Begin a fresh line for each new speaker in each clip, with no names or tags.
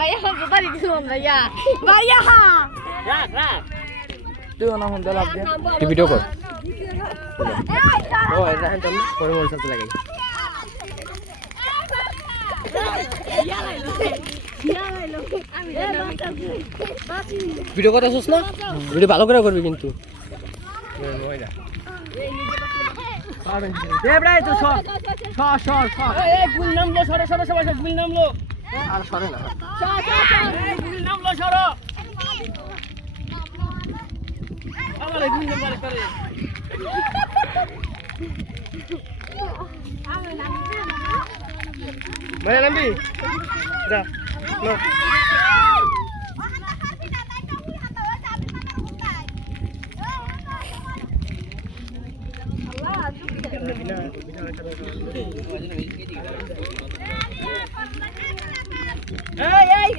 ভাইয়া কোথায় দিচ্ছিলাম ভাইয়া। ভাইয়া
রাখ রাখ।
তুই না ফোন লাভ দিয়ে
তুই ভিডিও কর।
ও এটা হ্যাঁ চল পরে মোবাইল চালাতে লাগে
ভিডিও কথা শুস না? ভিডিও ভালো করে করবি কিন্তু।
দে ভাই তো সর সর সর সর
এই গুল নামলো সরো সরো সবাই সব গুল নামলো
আর সরে না।
নামলো সরো আমার গুল নামলো করে
ভাই নামবি যা নো
এই এই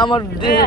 আমার দেহ